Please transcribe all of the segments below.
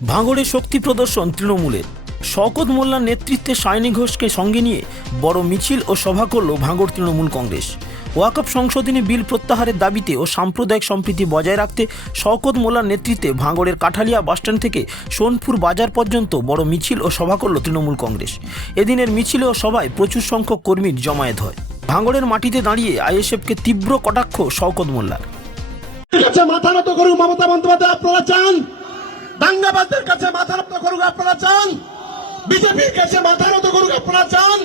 ভাঙড়ে শক্তি প্রদর্শন তৃণমূলের। শওকত মোল্লার নেতৃত্বে সায়নী ঘোষকে সঙ্গে নিয়ে বড় মিছিল ও সভা করল ভাঙড় তৃণমূল কংগ্রেস। ওয়াকফ সংশোধনী বিল প্রত্যাহারের দাবিতে ও সাম্প্রদায়িক সম্প্রীতি বজায় রাখতে শওকত মোল্লার নেতৃত্বে ভাঙড়ের কাঠালিয়া বাসস্ট্যান্ড থেকে সোনপুর বাজার পর্যন্ত বড় মিছিল ও সভা করল তৃণমূল কংগ্রেস। এদিনের মিছিল ও সভায় প্রচুর সংখ্যক কর্মীর জমায়েত হয়। ভাঙড়ের মাটিতে দাঁড়িয়ে আইএসএফকে তীব্র কটাক্ষ শওকত মোল্লার। মাথা নত করুক মমতা বন্দ্যোপাধ্যায়, আপনারা চান? দাঙ্গাবাজদের কাছে মাথা নত করুক আপনারা চান? বিজেপির কাছে মাথা নত করুক আপনারা চান?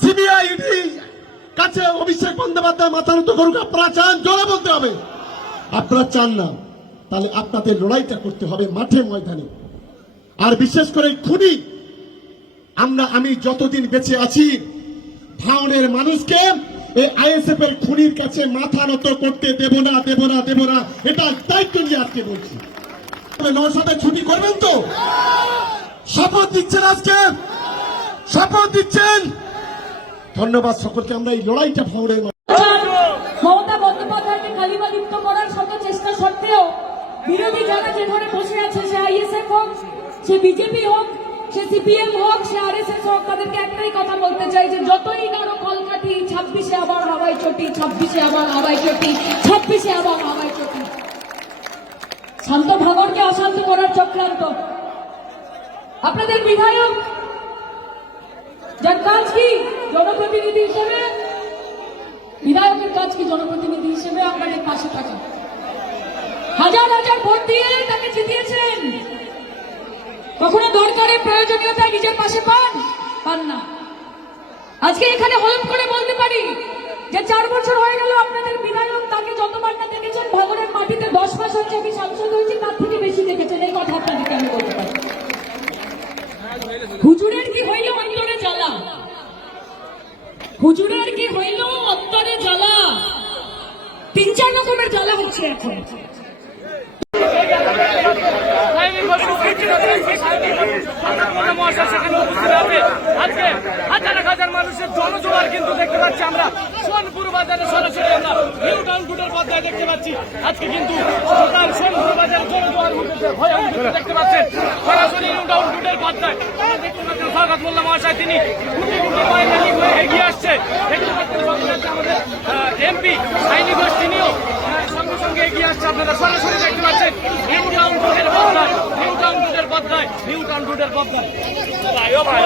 সিবিআই ইডি কাছে অভিষেক বন্দ্যোপাধ্যায় মাথা নত করুক আপনারা চান? জোরে বলতে হবে। আপনারা চান না, তাহলে আপনাদের লড়াইটা করতে হবে মাঠে ময়দানে। আর বিশেষ করে খুনি আমি যতদিন বেঁচে আছি ভাঙড়ের মানুষকে এই আইএসএফ এর খুনির কাছে মাথা নত করতে দেব না, দেব না, দেব না। এটা দায়িত্ব নিয়ে আজকে বলছি। নওশাদের ছুটি করবেন তো? শপথ দিচ্ছেন আজকে? শপথ দিচ্ছেন? ধন্যবাদ সকলকে। আমরা এই লড়াইটা ভাঙড়ের মমতা বন্দ্যোপাধ্যায়কে কালিমালিপ্ত করার শত চেষ্টা সত্ত্বেও বিরোধী যারা যে ঘরে বসে আছে, সে আইএসএফ হোক, সে বিজেপি হোক, সে সিপিএম হোক, সে আরএসএস হোক, তাদেরকে একটাই কথা বলতে চাই যে যতই নাড়ো কলকাঠি, 26-এ আবার হাওয়াই চটি, 26-এ আবার হাওয়াই চটি, 26-এ আবার হাওয়াই চটি। শান্ত ভাঙড়কে অশান্ত করার চক্রান্ত। আপনাদের বিধায়ক যার কাজ কি জনপ্রতিনিধি হিসেবে, বিধায়কের কাজ কি জনপ্রতিনিধি হিসেবে আপনাদের পাশে থাকা, হাজার হাজার ভোট দিয়ে তাকে জিতিয়েছেন। কখনো দরকারে প্রয়োজনীয়তায় নিজের পাশে পান না। আজকে এখানে হলফ করে বলতে পারি যে 4 বছর হয়ে গেল আপনাদের বিধায়ক তাকে যতবার না দেখেছেন ভাঙড়ের মাটিতে 10 মাস হচ্ছে আমি সাংসদ হয়েছি, তার থেকে বেশি দেখেছেন। এই কথা আপনাদেরকে আমি বলতে পারি। হুজুরের কি হইল অন্তরে জ্বালা, হুজুরের কি হইল অন্তরে জ্বালা। 3-4 রকমের জ্বালা হচ্ছে এখন। আজকে হাজার মানুষের জনজোয়ার কিন্তু দেখতে পাচ্ছি আমরা সোনপুর বাজারে। সরাসরি আমরা নিউ টাউন রুটের পর্দায় দেখতে পাচ্ছি। আজকে কিন্তু সকাল সোনপুর বাজারে জনজোয়ার দেখতে পাচ্ছেন। সরাসরি নিউ টাউন রুটের পর্দায় দেখতে পাচ্ছেন শওকত মোল্লা মহাশয়, তিনি এগিয়ে আসছে। দেখতে পাচ্ছেন আমাদের এমপি সায়নী ঘোষ, তিনিও সঙ্গে সঙ্গে এগিয়ে আসছে। আপনারা সরাসরি দেখতে পাচ্ছেন নিউ টাউন রুটের পর্দায়, নিউ টাউন রুটের পর্দায়, নিউ টাউন রুটের পর্দায়। ভাই